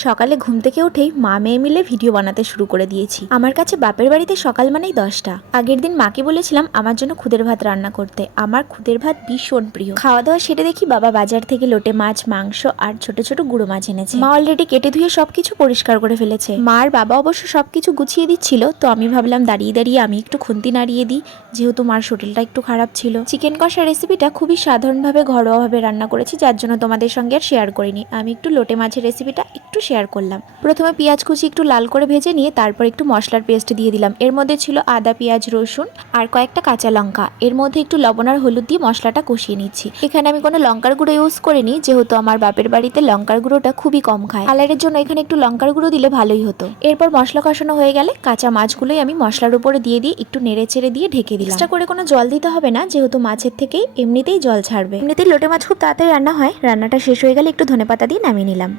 সকালে ঘুম থেকে উঠেই মা মেয়ে মিলে ভিডিও বানাতে শুরু করে দিয়েছি। আমার কাছে বাপের বাড়িতে সকাল মানেই 10টা। আগের দিন মাকে বলেছিলাম আমার জন্য খুদের ভাত রান্না করতে। আমার খুদের ভাত ভীষণ প্রিয়। খাওয়া দাওয়া সেরে দেখি বাবা বাজার থেকে লোটে মাছ, মাংস আর ছোট ছোট গুঁড়ো মাছ এনেছে। মা অলরেডি কেটে ধুয়ে সবকিছু পরিষ্কার করে ফেলেছে। মার বাবা অবশ্য সবকিছু গুছিয়ে দিচ্ছিল, তো আমি ভাবলাম দাঁড়িয়ে দাঁড়িয়ে আমি একটু খুন্তি নাড়িয়ে দিই, যেহেতু মার শরীরটা একটু খারাপ ছিল। চিকেন কষা রেসিপিটা খুবই সাধারণভাবে ঘরোয়াভাবে রান্না করেছি, যার জন্য তোমাদের সঙ্গে আর শেয়ার করিনি। আমি একটু লোটে মাছের রেসিপিটা একটু শেয়ার করলাম। প্রথমে পেঁয়াজ কুচি একটু লাল করে ভেজে নিয়ে তারপর একটু মশলার পেস্ট দিয়ে দিলাম। এর মধ্যে ছিল আদা, পেঁয়াজ, রসুন আর কয়েকটা কাঁচা লঙ্কা। এর মধ্যে একটু লবণ আর হলুদ দিয়ে মশলাটা কষিয়ে নিচ্ছি। এখানে আমি কোনো লঙ্কার গুঁড়ো ইউজ করিনি, যেহেতু আমার বাপের বাড়িতে লঙ্কার গুঁড়োটা খুবই কম খায়। কালারের জন্য এখানে একটু লঙ্কার গুঁড়ো দিলে ভালোই হতো। এরপর মশলা কষানো হয়ে গেলে কাঁচা মাছগুলোই আমি মশলার উপরে দিয়ে একটু নেড়ে চেড়ে দিয়ে ঢেকে দিলাম। এক্সট্রা করে কোনো জল দিতে হবে না, যেহেতু মাছের থেকেই এমনিতেই জল ছাড়বে। এমনিতেই লোটে মাছ খুব তাড়াতাড়ি রান্না হয়। রান্নাটা শেষ হয়ে গেলে একটু ধনেপাতা দিয়ে নামিয়ে নিলাম।